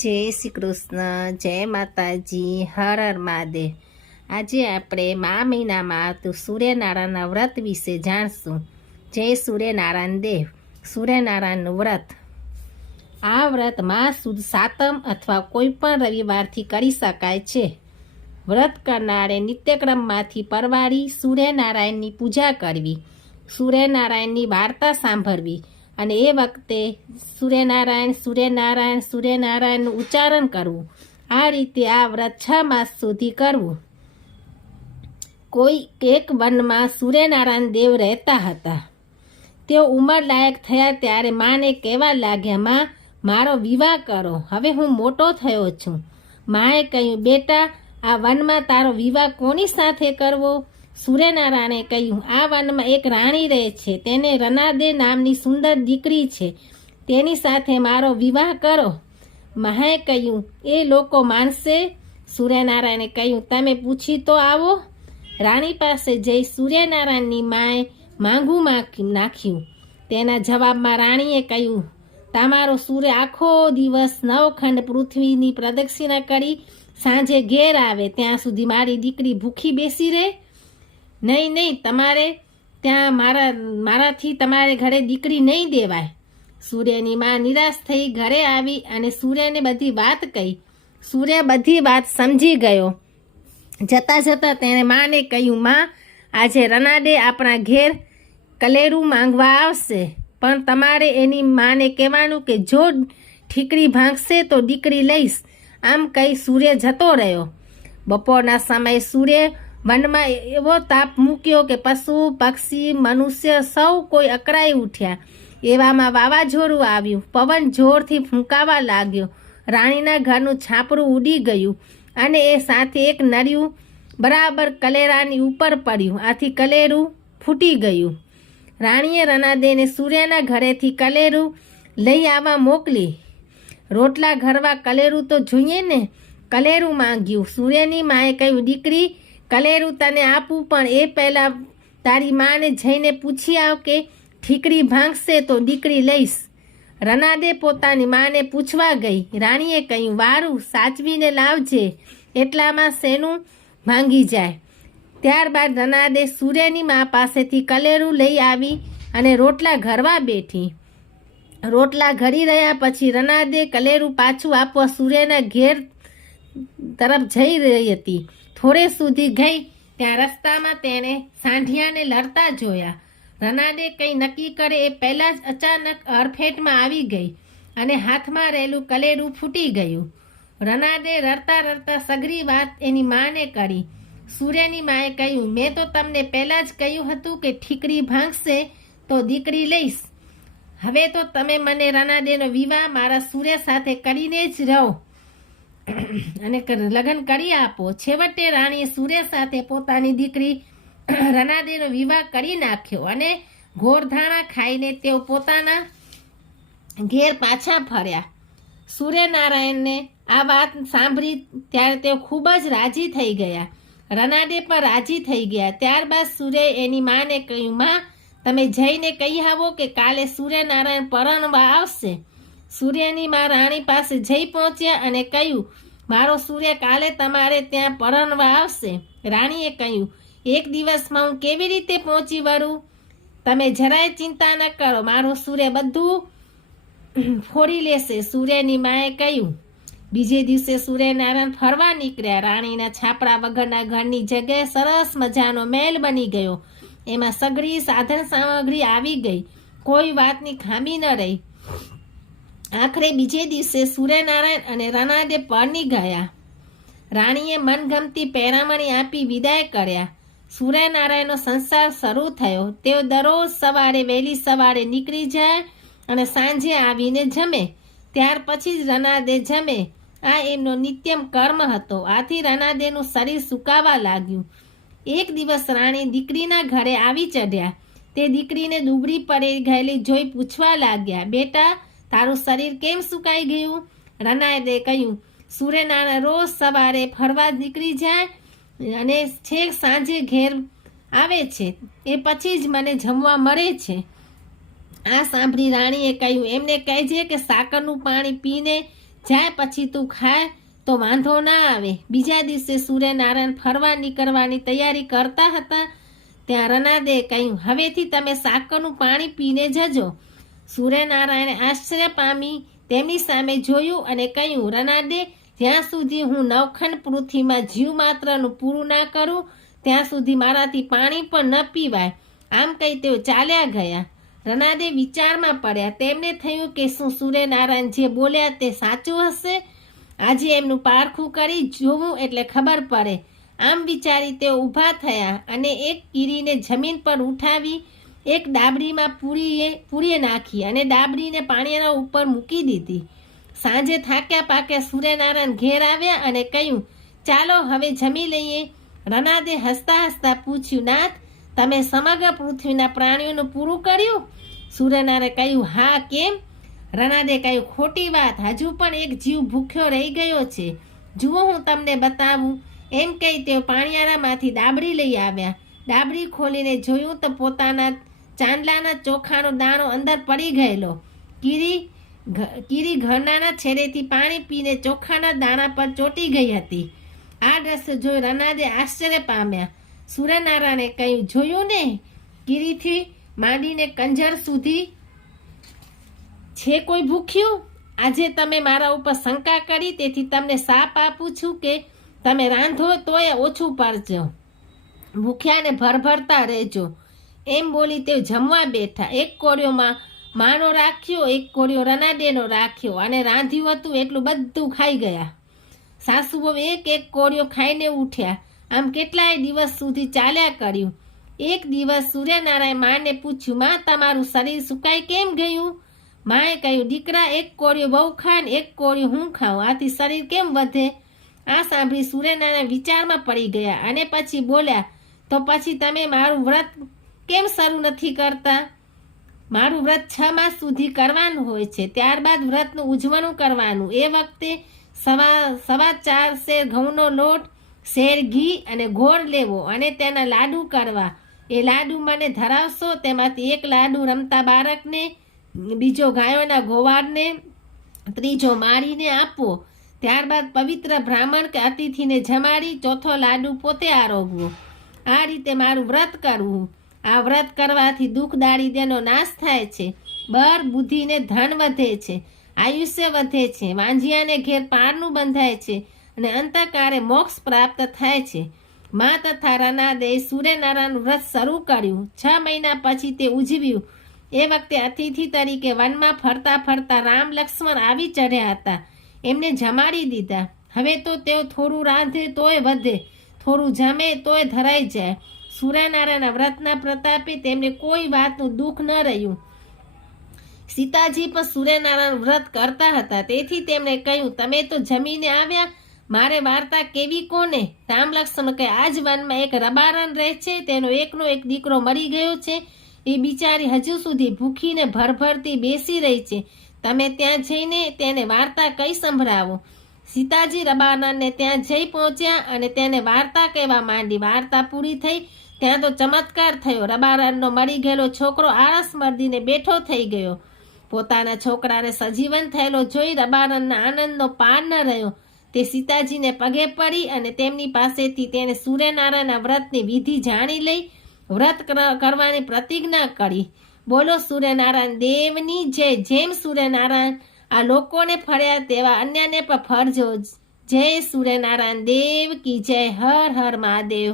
જય શ્રી કૃષ્ણ, જય માતાજી, હર હર મહાદેવ। આજે આપણે મા મહિનામાં તો સૂર્યનારાયણના વ્રત વિશે જાણશું। જય સૂર્યનારાયણ દેવ। સૂર્યનારાયણનું વ્રત, આ વ્રત મા સુદ સાતમ અથવા કોઈ પણ રવિવારથી કરી શકાય છે। વ્રત કરનારે નિત્યક્રમમાંથી પરવારી સૂર્યનારાયણની પૂજા કરવી, સૂર્યનારાયણની વાર્તા સાંભળવી અને એ વખતે સૂર્યનારાયણ સૂર્યનારાયણ સૂર્યનારાયણનું ઉચ્ચારણ કરવું। આ રીતે આ વ્રત 6 માસ સુધી કરવું। કોઈ એક વનમાં સૂર્યનારાયણ દેવ રહેતા હતા। તેઓ ઉંમર લાયક થયા ત્યારે માને કહેવા લાગ્યા, માં, મારો વિવાહ કરો, હવે હું મોટો થયો છું। માએ કહ્યું, બેટા, આ વનમાં તારો વિવાહ કોની સાથે કરવો? સૂર્યનારાયણે કહ્યું, આ વનમાં એક રાણી રહે છે, તેને રનાદે નામની સુંદર દીકરી છે, તેની સાથે મારો વિવાહ કરો। માએ કહ્યું, એ લોકો માનશે? સૂર્યનારાયણે કહ્યું, તમે પૂછી તો આવો। રાણી પાસે જઈ સૂર્યનારાયણની માએ માંગું નાખ્યું। તેના જવાબમાં રાણીએ કહ્યું, તમારો સૂર્ય આખો દિવસ 9 ખંડ પૃથ્વીની પ્રદક્ષિણા કરી સાંજે ઘેર આવે ત્યાં સુધી મારી દીકરી ભૂખી બેસી રહે? નહીં નહીં, તમારે ત્યાં મારાથી તમારે ઘરે દીકરી નહીં દેવાય। સૂર્યની માં નિરાશ થઈ ઘરે આવી અને સૂર્યને બધી વાત કહી। સૂર્ય બધી વાત સમજી ગયો। જતાં જતાં તેણે માને કહ્યું, માં, આજે રનાદે આપણા ઘેર કલેરું માંગવા આવશે, પણ તમારે એની માને કહેવાનું કે જો ઠીકરી ભાંગશે તો દીકરી લઈશ। આમ કહી સૂર્ય જતો રહ્યો। બપોરના સમયે સૂર્ય વનમાં એવો તાપ મૂક્યો કે પશુ પક્ષી મનુષ્ય સૌ કોઈ અકળાઈ ઉઠ્યા। એવામાં વાવાઝોડું આવ્યું, પવન જોરથી ફૂંકાવા લાગ્યો, રાણીના ઘરનું છાપરું ઉડી ગયું અને એ સાથે એક નળિયું બરાબર કલેરાની ઉપર પડ્યું, આથી કલેરું ફૂટી ગયું। રાણીએ રનાદેને સૂર્યના ઘરેથી કલેરું લઈ આવવા મોકલી। રોટલા ઘરવા કલેરું તો જોઈએ ને, કલેરું માંગ્યું। સૂર્યની માએ કહ્યું, દીકરી, કલેરું તને આપું, પણ એ પહેલાં તારી માને જઈને પૂછી આવ કે ઠીકરી ભાંગશે તો દીકરી લઈશ। રનાદે પોતાની માને પૂછવા ગઈ। રાણીએ કહ્યું, વારું, સાચવીને લાવજે, એટલામાં શેનું ભાંગી જાય। ત્યારબાદ રનાદે સૂર્યની મા પાસેથી કલેરું લઈ આવી અને રોટલા ઘરવા બેઠી। રોટલા ઘડી રહ્યા પછી રનાદે કલેરું પાછું આપવા સૂર્યના ઘેર તરફ જઈ રહી હતી। થોડે સુધી ગઈ ત્યાં રસ્તામાં તેણે સાંઢિયાને લડતા જોયા। રનાદે કંઈ નક્કી કરે એ પહેલાં જ અચાનક અડફેટમાં આવી ગઈ અને હાથમાં રહેલું કલેરું ફૂટી ગયું। રનાદે રડતા રડતા સઘળી વાત એની માને કરી। સૂર્યની માએ કહ્યું, મેં તો તમને પહેલાં જ કહ્યું હતું કે ઠીકરી ભાંગશે તો દીકરી લઈશ। હવે તો તમે મને રનાદેનો વિવાહ મારા સૂર્ય સાથે કરીને જ રહો અને લગ્ન કરી આપો। છેવટે રાણીએ સૂર્ય સાથે પોતાની દીકરી રનાદેનો વિવાહ કરી નાખ્યો અને ગોરધાણા ખાઈને તેઓ પોતાના ઘેર પાછા ફર્યા। સૂર્યનારાયણને આ વાત સાંભળી ત્યારે તેઓ ખૂબ જ રાજી થઈ ગયા। રનાદે પણ રાજી થઈ ગયા। ત્યારબાદ સૂર્યએ એની માને કહ્યું, માં, તમે જઈને કહી આવો કે કાલે સૂર્યનારાયણ પરણવા આવશે। સૂર્યની મા રાણી પાસે જઈ પહોંચ્યા અને કહ્યું, મારો સૂર્ય કાલે તમારે ત્યાં પરણવા આવશે। રાણીએ કહ્યું, એક દિવસમાં હું કેવી રીતે પહોંચી વળું? તમે જરાય ચિંતા ન કરો, મારો સૂર્ય બધું ફોડી લેશે। સૂર્યની માએ કહ્યું। બીજે દિવસે સૂર્યનારાયણ ફરવા નીકળ્યા। રાણીના છાપરા વગરના ઘરની જગ્યાએ સરસ મજાનો મહેલ બની ગયો। એમાં સઘળી સાધન સામગ્રી આવી ગઈ, કોઈ વાતની ખામી ન રહી। આખરે બીજે દિવસે સૂર્યનારાયણ અને રનાદે પરણી ગયા। રાણીએ મનગમતી પહેરામણી આપી વિદાય કર્યા। સૂર્યનારાયણનો સંસાર શરૂ થયો। તેઓ દરરોજ સવારે વહેલી સવારે નીકળી જાય અને સાંજે આવીને જમે, ત્યાર પછી જ રનાદે જમે। આ એમનો નિત્યમ કર્મ હતો। આથી રનાદેનું શરીર સુકાવા લાગ્યું। એક દિવસ રાણી દીકરીના ઘરે આવી ચઢ્યા। તે દીકરીને દુબળી પડી ગયેલી જોઈ પૂછવા લાગ્યા, બેટા, તારું શરીર કેમ સુકાઈ ગયું? રનાદે કહ્યું, સૂર્યનારાયણ રોજ સવારે ફરવા નીકળી જાય અને છેક સાંજે ઘેર આવે છે, એ પછી જ મને જમવા મળે છે। આ સાંભળી રાણીએ કહ્યું, એમને કહેજે કે સાકરનું પાણી પીને જાય પછી તું ખાય તો વાંધો ના આવે. બીજા દિવસે સૂર્યનારાયણ ફરવા નીકળવાની તૈયારી કરતા હતા ત્યાં રનાદે કહ્યું, હવેથી તમે સાકરનું પાણી પીને જજો. સૂર્યનારાયણે આશ્ચર્ય પામી તેમની સામે જોયું અને કહ્યું, રનાદે, જ્યાં સુધી હું નવખંડ પૃથ્વીમાં જીવ માત્રનું પૂરું ના કરું ત્યાં સુધી મારાથી પાણી પણ ન પીવાય. આમ કહી તેઓ ચાલ્યા ગયા. રનાદે વિચારમાં પડ્યા. તેમને થયું કે શું સૂર્યનારાયણ જે બોલ્યા તે સાચું હશે? આજે એમનું પારખું કરી જોવું એટલે ખબર પડે. આમ વિચારી તેઓ ઊભા થયા અને એક કીડીને જમીન પર ઉઠાવી એક ડાબડીમાં પૂરીએ નાખી અને ડાબડીને પાણીના ઉપર મૂકી દીધી. સાંજે થાક્યા પાક્યા સૂર્યનારાયણ ઘેર આવ્યા અને કહ્યું, ચાલો હવે જમી લઈએ. રનાદે હસતા હસતા પૂછ્યું, નાથ, તમે સમગ્ર પૃથ્વીના પ્રાણીઓનું પૂરું કર્યું? સૂર્યનારાયણે કહ્યું, હા, કેમ? રનાદે કહ્યું, ખોટી વાત, હજુ પણ એક જીવ ભૂખ્યો રહી ગયો છે. જુઓ, હું તમને બતાવું. એમ કહી તેઓ પાણીયારામાંથી ડાબડી લઈ આવ્યા. ડાબડી ખોલીને જોયું તો પોતાના ચાંદલાના ચોખાનો દાણો અંદર પડી ગયેલો. કીડી ઘરનાના છેડેથી પાણી પીને ચોખાના દાણા પર ચોંટી ગઈ હતી. આ દ્રશ્ય જોઈ રનાદે આશ્ચર્ય પામ્યા. સૂર્યનારાયણે કહ્યું, જોયું ને, કીડીથી માંડીને કંજર સુધી છે કોઈ ભૂખ્યું? આજે તમે મારા ઉપર શંકા કરી, તેથી તમને શાપ આપું છું કે તમે રાંધો તોય ઓછું પાડજો, ભૂખ્યાને ભરભરતા રહેજો. એમ બોલી તેઓ જમવા બેઠા. એક કોળિયોમાં માનો રાખ્યો, એક કોળિયો રનાદેનો રાખ્યો અને રાંધ્યું હતું એટલું બધું ખાઈ ગયા. સાસુઓ એક એક કોળિયો ખાઈને ઉઠ્યા. આમ કેટલાય દિવસ સુધી ચાલ્યા કર્યું. એક દિવસ સૂર્યનારાયણ માને પૂછ્યું, માં, તમારું શરીર સુકાઈ કેમ ગયું? માએ કહ્યું, દીકરા, એક કોળિયો બહુ ખાય ને એક કોળિયો હું ખાઉં, આથી શરીર કેમ વધે? આ સાંભળી સૂર્યનારાયણ વિચારમાં પડી ગયા અને પછી બોલ્યા, તો પછી તમે મારું વ્રત કેમ શરૂ નથી કરતા? મારું વ્રત 6 માસ સુધી કરવાનું હોય છે. ત્યારબાદ વ્રતનું ઉજવણું કરવાનું. એ વખતે સવા 4 શેર ઘઉંનો લોટ, શેર ઘી અને ગોળ લેવો અને તેના લાડુ કરવા. એ લાડુ મને ધરાવશો. તેમાંથી એક લાડુ રમતા બાળકને, બીજો ગાયોના ગોવાળને, ત્રીજો મારીને આપવો. ત્યારબાદ પવિત્ર બ્રાહ્મણ કે અતિથિને જમાડી ચોથો લાડુ પોતે આરોગવો. આ રીતે મારું વ્રત કરવું. આ વ્રત કરવાથી દુઃખ દારિદ્ર્યનો નાશ થાય છે, બળ, બુદ્ધિ ને ધન વધે છે, આયુષ્ય વધે છે, વાંજિયાને ઘેર પારનું બંધાય છે અને અંતકાળે મોક્ષ પ્રાપ્ત થાય છે. મા તથા રનાદે સૂર્યનારાયણનું વ્રત શરૂ કર્યું. 6 મહિના પછી તે ઉજવ્યું. એ વખતે અતિથિ તરીકે વનમાં ફરતા ફરતા રામ લક્ષ્મણ આવી ચડ્યા હતા. એમને જમાડી દીધા. હવે તો તેઓ થોડું રાંધે તોય વધે, થોડું જમે તોય ધરાઈ જાય. સૂર્યનારાયણના વ્રતના પ્રતાપે તેમને કોઈ વાતનું દુઃખ ન રહ્યું. સીતાજી પણ સૂર્યનારાયણ વ્રત કરતા હતા, તેથી તેમણે કહ્યું, તમે તો જમીને આવ્યા, મારે વાર્તા કેવી કોને? રામ લક્ષ્મણ કહે, આજ વનમાં એક રબારણ રહે છે, તેનો એકનો એક દીકરો મરી ગયો છે. એ બિચારી હજુ સુધી ભૂખીને ભરભરતી બેસી રહી છે. તમે ત્યાં જઈને તેને વાર્તા કઈ સંભળાવો. સીતાજી રબારણને ત્યાં જઈ પહોંચ્યા અને તેને વાર્તા કહેવા માંડી. વાર્તા પૂરી થઈ ત્યાં તો ચમત્કાર થયો. રબારણનો મળી ગયેલો છોકરો આળસ મર્દીને બેઠો થઈ ગયો. પોતાના છોકરાને સજીવન થયેલો જોઈ રબારણના આનંદનો પાર ન રહ્યો. તે સીતાજીને પગે પડી અને તેમની પાસેથી તેને સૂર્યનારાયણના વ્રતની વિધિ જાણી લઈ વ્રત કરવાની પ્રતિજ્ઞા કરી. બોલો સૂર્યનારાયણ દેવની જય. જેમ સૂર્યનારાયણ આ લોકોને ફળ્યા તેવા અન્યને પણ ફળજો. જય સૂર્યનારાયણ દેવ કી જય. હર હર મહાદેવ.